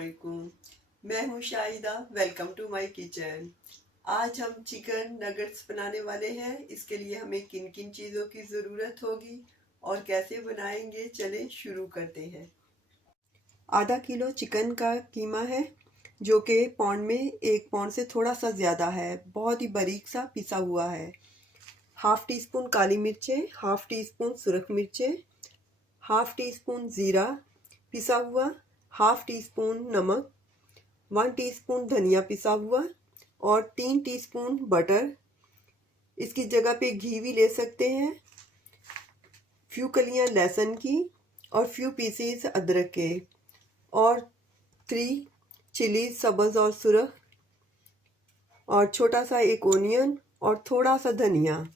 अस्सलामुअलैकुम। मैं हूँ Shahida. Welcome to my kitchen. आज हम चिकन नगेट्स बनाने वाले हैं। इसके लिए हमें किन किन चीज़ों की ज़रूरत होगी और कैसे बनाएंगे, चलें शुरू करते हैं। आधा किलो चिकन का कीमा है जो कि पाउंड में 1 पाउंड से थोड़ा सा ज़्यादा है। बहुत ही बारीक सा पिसा हुआ है। हाफ़ टी स्पून काली मिर्चें, हाफ़ टी स्पून सुरख मिर्चें, हाफ़ टी स्पून ज़ीरा पिसा हुआ, हाफ़ टी स्पून नमक, 1 टीस्पून धनिया पिसा हुआ और 3 टीस्पून बटर। इसकी जगह पे घी भी ले सकते हैं। फ्यू कलियां लहसुन की और फ्यू पीसेस अदरक के और 3 चिलीज सब्ज़ और सुरख और छोटा सा एक ओनियन और थोड़ा सा धनिया।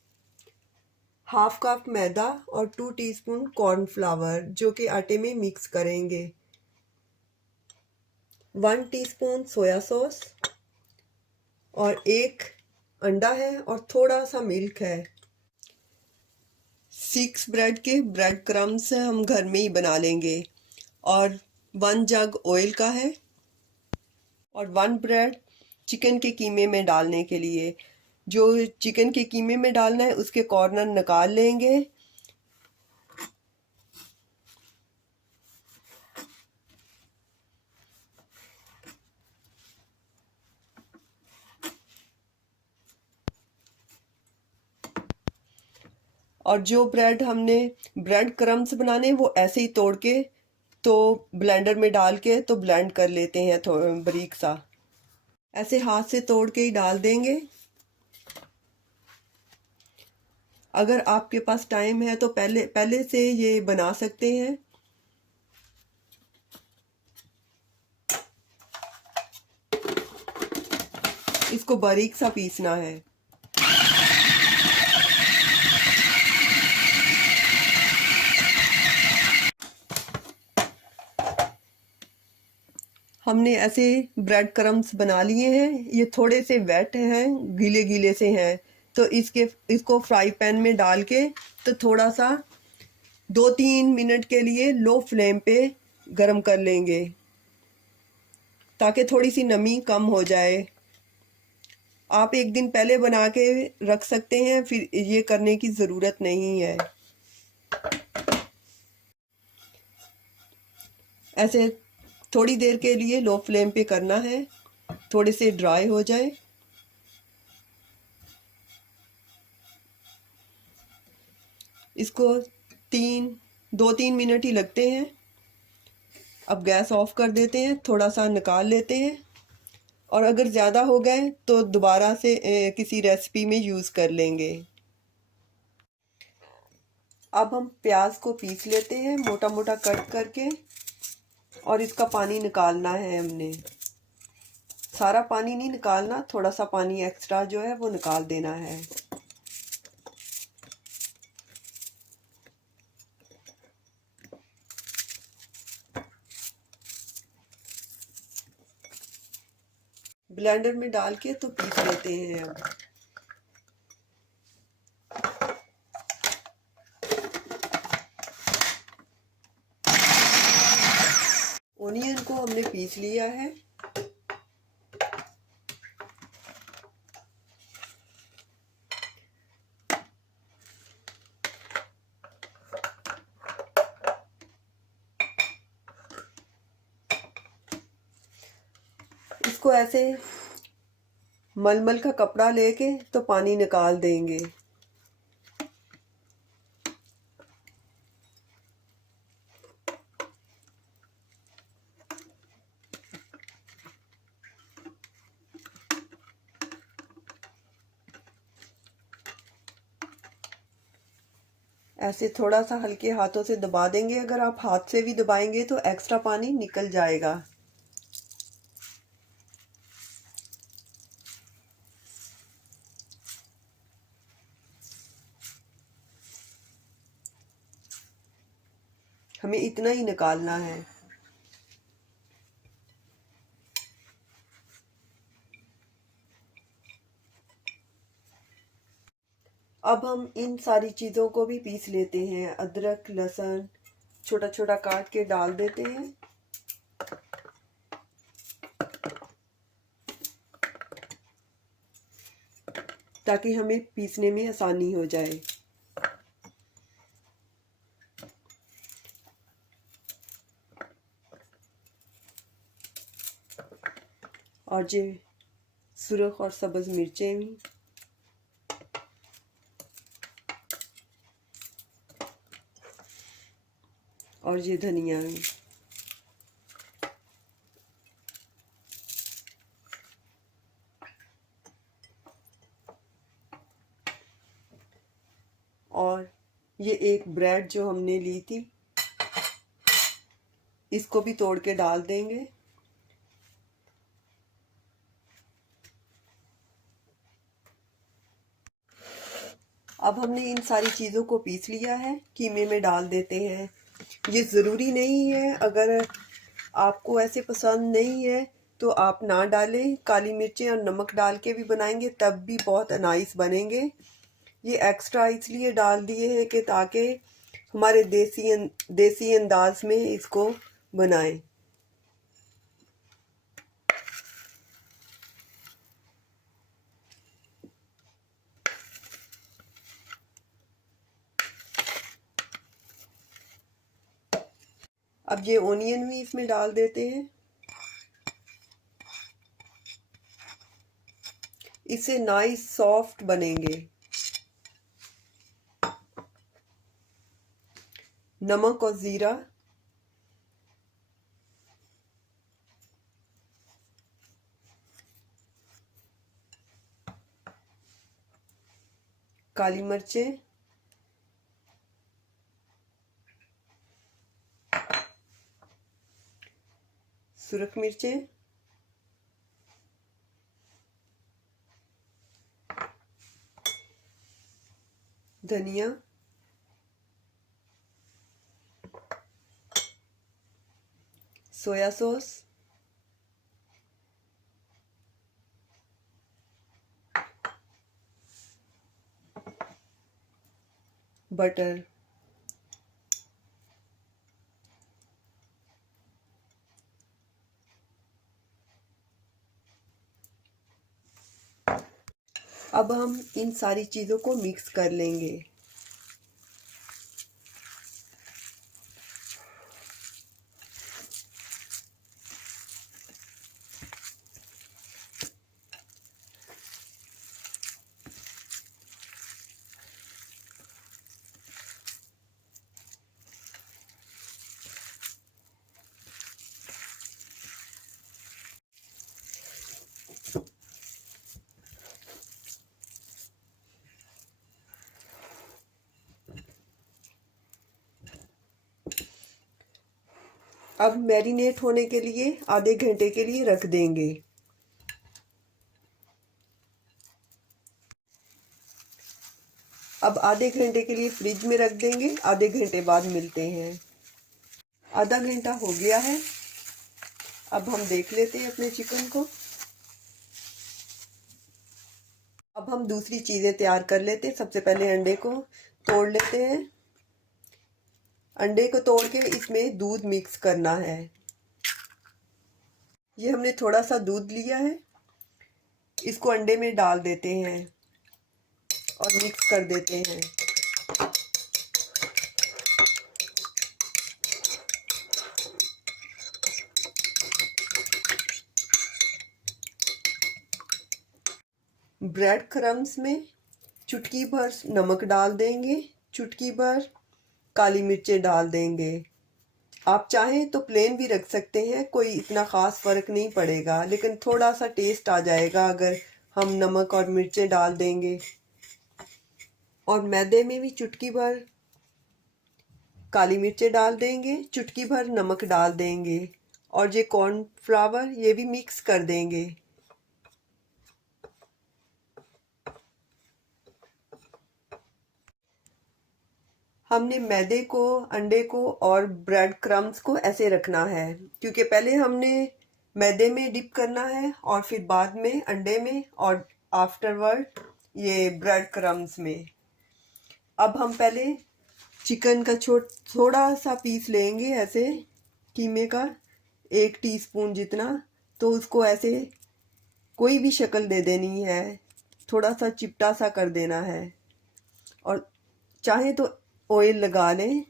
हाफ कप मैदा और 2 टीस्पून कॉर्नफ्लावर जो कि आटे में मिक्स करेंगे। 1 टीस्पून सोया सॉस और 1 अंडा है और थोड़ा सा मिल्क है। 6 ब्रेड के ब्रेड क्रम्स हम घर में ही बना लेंगे और 1 जग ऑयल का है और 1 ब्रेड चिकन के कीमे में डालने के लिए। जो चिकन के कीमे में डालना है उसके कॉर्नर निकाल लेंगे। और जो ब्रेड हमने ब्रेड क्रम्स बनाने वो ऐसे ही तोड़ के तो ब्लेंडर में डाल के तो ब्लेंड कर लेते हैं थोड़ा बारीक सा। ऐसे हाथ से तोड़ के ही डाल देंगे। अगर आपके पास टाइम है तो पहले से ये बना सकते हैं। इसको बारीक सा पीसना है। हमने ऐसे ब्रेड क्रम्स बना लिए हैं। ये थोड़े से वेट हैं, गीले गीले से हैं, तो इसको फ्राई पैन में डाल के तो थोड़ा सा 2-3 मिनट के लिए लो फ्लेम पे गरम कर लेंगे ताकि थोड़ी सी नमी कम हो जाए। आप एक दिन पहले बना के रख सकते हैं, फिर ये करने की ज़रूरत नहीं है। ऐसे थोड़ी देर के लिए लो फ्लेम पे करना है, थोड़े से ड्राई हो जाए। इसको 2-3 मिनट ही लगते हैं। अब गैस ऑफ कर देते हैं, थोड़ा सा निकाल लेते हैं और अगर ज़्यादा हो गए तो दोबारा से किसी रेसिपी में यूज़ कर लेंगे। अब हम प्याज को पीस लेते हैं मोटा मोटा कट करके और इसका पानी निकालना है हमने। सारा पानी नहीं निकालना, थोड़ा सा पानी एक्स्ट्रा जो है वो निकाल देना है। ब्लेंडर में डाल के तो पीस लेते हैं। अब ओनियन को हमने पीस लिया है। इसको ऐसे मलमल का कपड़ा लेके तो पानी निकाल देंगे। ऐसे थोड़ा सा हल्के हाथों से दबा देंगे। अगर आप हाथ से भी दबाएंगे तो एक्स्ट्रा पानी निकल जाएगा। हमें इतना ही निकालना है। अब हम इन सारी चीज़ों को भी पीस लेते हैं। अदरक लहसुन छोटा छोटा काट के डाल देते हैं। ताकि हमें पीसने में आसानी हो जाए। और ये सुरख और सब्ज़ मिर्चें भी, और ये धनिया भी। और ये एक ब्रेड जो हमने ली थी, इसको भी तोड़ के डाल देंगे। अब हमने इन सारी चीज़ों को पीस लिया है, कीमे में डाल देते हैं। ये ज़रूरी नहीं है, अगर आपको ऐसे पसंद नहीं है तो आप ना डालें। काली मिर्चें और नमक डाल के भी बनाएंगे तब भी बहुत नाइस बनेंगे। ये एक्स्ट्रा इसलिए डाल दिए हैं कि ताकि हमारे देसी अंदाज में इसको बनाएं। अब ये ओनियन भी इसमें डाल देते हैं। इससे नाइस सॉफ्ट बनेंगे। नमक और ज़ीरा, काली मिर्चें, सुरख मिर्चें, धनिया, सोया सॉस, बटर। अब हम इन सारी चीज़ों को मिक्स कर लेंगे। अब मैरिनेट होने के लिए आधे घंटे के लिए रख देंगे। अब आधे घंटे के लिए फ्रिज में रख देंगे। आधे घंटे बाद मिलते हैं। आधा घंटा हो गया है। अब हम देख लेते हैं अपने चिकन को। अब हम दूसरी चीज़ें तैयार कर लेते हैं। सबसे पहले अंडे को तोड़ लेते हैं। अंडे को तोड़ के इसमें दूध मिक्स करना है। ये हमने थोड़ा सा दूध लिया है, इसको अंडे में डाल देते हैं और मिक्स कर देते हैं। ब्रेड क्रम्स में चुटकी भर नमक डाल देंगे, चुटकी भर काली मिर्चें डाल देंगे। आप चाहें तो प्लेन भी रख सकते हैं, कोई इतना ख़ास फ़र्क नहीं पड़ेगा, लेकिन थोड़ा सा टेस्ट आ जाएगा अगर हम नमक और मिर्चें डाल देंगे। और मैदे में भी चुटकी भर काली मिर्चें डाल देंगे, चुटकी भर नमक डाल देंगे और ये कॉर्नफ्लावर ये भी मिक्स कर देंगे। हमने मैदे को, अंडे को और ब्रेड क्रम्स को ऐसे रखना है, क्योंकि पहले हमने मैदे में डिप करना है और फिर बाद में अंडे में और आफ्टरवर्ड ये ब्रेड क्रम्स में। अब हम पहले चिकन का थोड़ा सा पीस लेंगे ऐसे कीमे का, 1 टीस्पून जितना। तो उसको ऐसे कोई भी शक्ल दे देनी है। थोड़ा सा चिपटा सा कर देना है, और चाहे तो ऑयल लगा लें।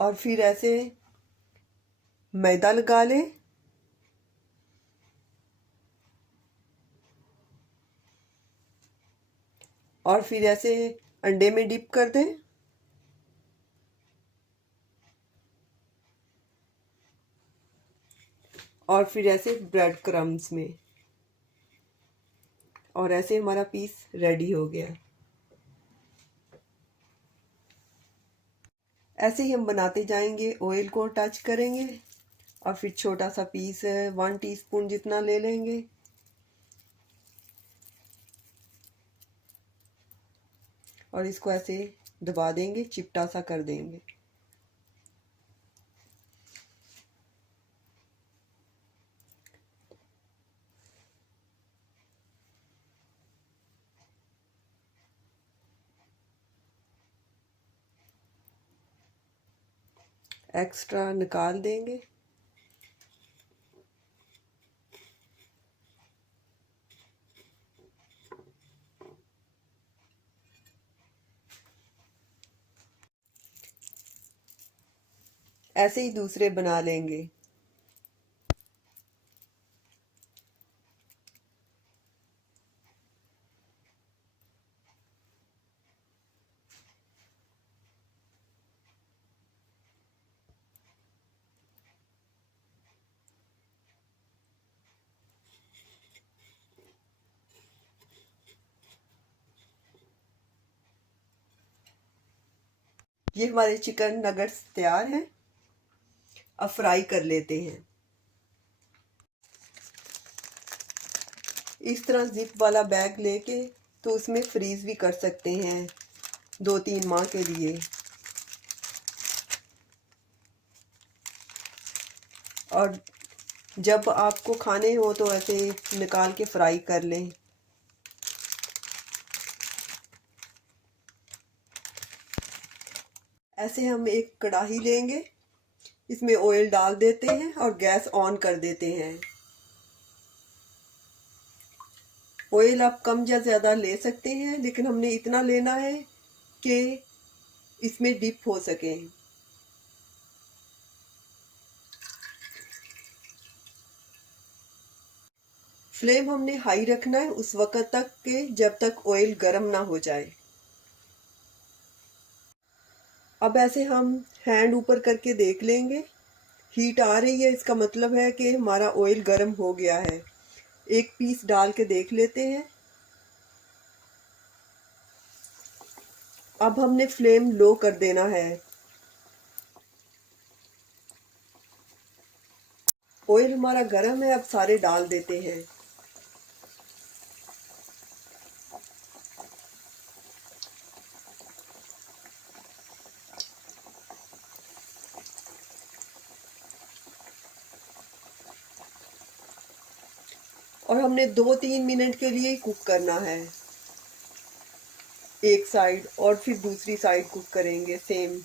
और फिर ऐसे मैदा लगा लें, और फिर ऐसे अंडे में डिप कर दें, और फिर ऐसे ब्रेड क्रम्स में, और ऐसे हमारा पीस रेडी हो गया। ऐसे ही हम बनाते जाएंगे, ऑयल को टच करेंगे और फिर छोटा सा पीस 1 टीस्पून जितना ले लेंगे, और इसको ऐसे दबा देंगे, चिपटा सा कर देंगे। एक्स्ट्रा निकाल देंगे। ऐसे ही दूसरे बना लेंगे। ये हमारे चिकन नगेट्स तैयार हैं। अब फ्राई कर लेते हैं। इस तरह जिप वाला बैग लेके तो उसमें फ्रीज भी कर सकते हैं 2-3 माह के लिए। और जब आपको खाने हो तो ऐसे निकाल के फ्राई कर लें। ऐसे हम एक कढ़ाई लेंगे, इसमें ऑयल डाल देते हैं और गैस ऑन कर देते हैं। ऑयल आप कम या ज़्यादा ले सकते हैं, लेकिन हमने इतना लेना है कि इसमें डिप हो सके। फ्लेम हमने हाई रखना है उस वक्त तक के जब तक ऑयल गर्म ना हो जाए। अब ऐसे हम हैंड ऊपर करके देख लेंगे, हीट आ रही है, इसका मतलब है कि हमारा ऑयल गर्म हो गया है। एक पीस डाल के देख लेते हैं। अब हमने फ्लेम लो कर देना है। ऑयल हमारा गर्म है, अब सारे डाल देते हैं। और हमने 2-3 मिनट के लिए कुक करना है, एक साइड, और फिर दूसरी साइड कुक करेंगे सेम।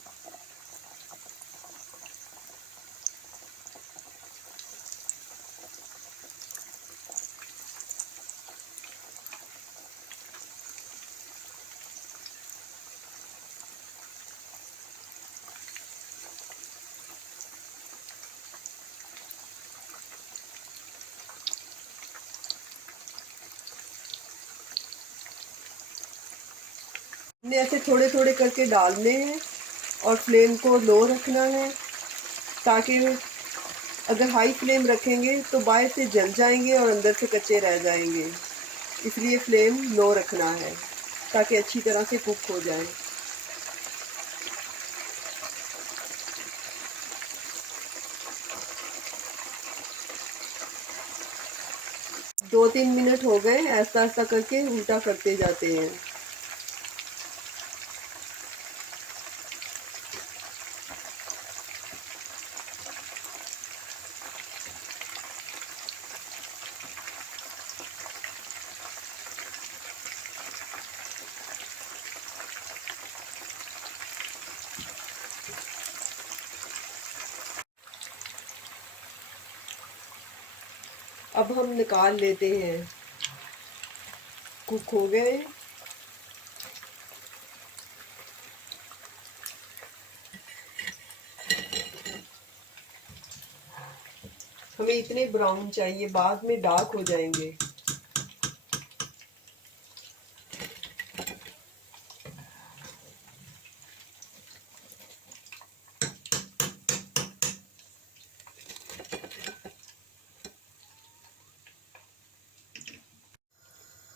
हमने ऐसे थोड़े थोड़े करके डालने हैं और फ्लेम को लो रखना है, ताकि अगर हाई फ्लेम रखेंगे तो बाहर से जल जाएंगे और अंदर से कच्चे रह जाएंगे। इसलिए फ्लेम लो रखना है ताकि अच्छी तरह से कुक हो जाए। दो 3 मिनट हो गए, ऐसा ऐसा करके उल्टा करते जाते हैं। अब हम निकाल लेते हैं। कुक हो गए। हमें इतने ब्राउन चाहिए, बाद में डार्क हो जाएंगे।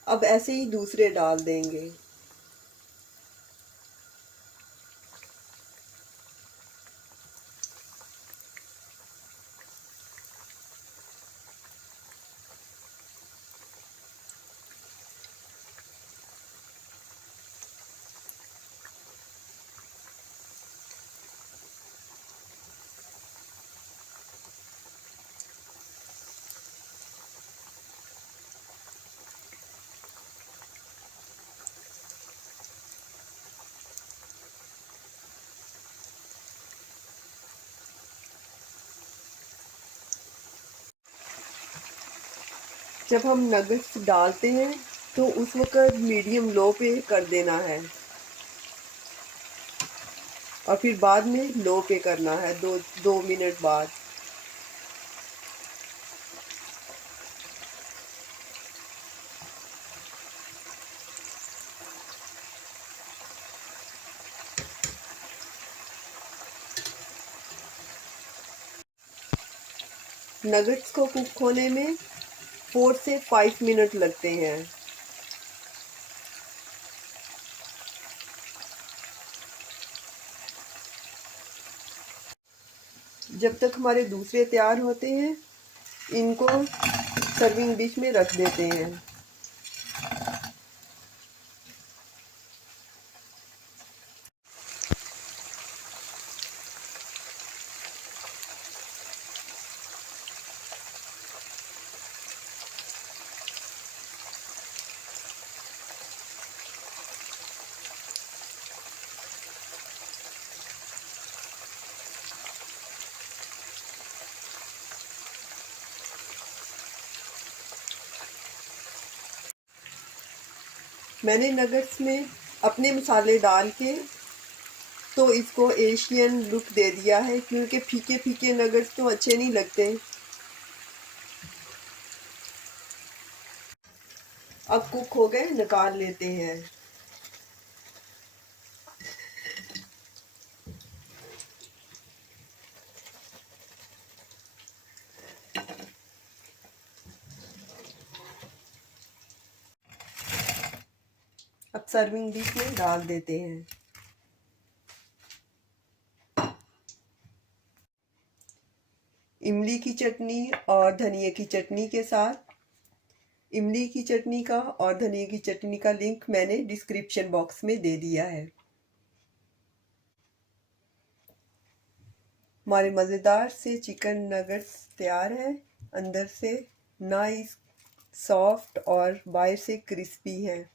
अब ऐसे ही दूसरे डाल देंगे। जब हम नगेट्स डालते हैं तो उस वक्त मीडियम लो पे कर देना है और फिर बाद में लो पे करना है 2 मिनट बाद। नगेट्स को कुक होने में 4 से 5 मिनट लगते हैं। जब तक हमारे दूसरे तैयार होते हैं, इनको सर्विंग डिश में रख देते हैं। मैंने नगेट्स में अपने मसाले डाल के तो इसको एशियन लुक दे दिया है, क्योंकि फीके फीके नगेट्स तो अच्छे नहीं लगते। अब कुक हो गए, निकाल लेते हैं। अब सर्विंग डिश में डाल देते हैं। इमली की चटनी और धनिया की चटनी के साथ। इमली की चटनी का और धनिया की चटनी का लिंक मैंने डिस्क्रिप्शन बॉक्स में दे दिया है। हमारे मज़ेदार से चिकन नगेट्स तैयार हैं। अंदर से नाइस सॉफ्ट और बाहर से क्रिस्पी हैं।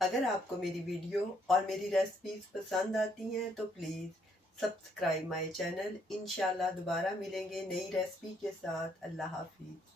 अगर आपको मेरी वीडियो और मेरी रेसिपीज पसंद आती हैं तो प्लीज़ सब्सक्राइब माय चैनल। इंशाल्लाह दोबारा मिलेंगे नई रेसिपी के साथ। अल्लाह हाफिज़।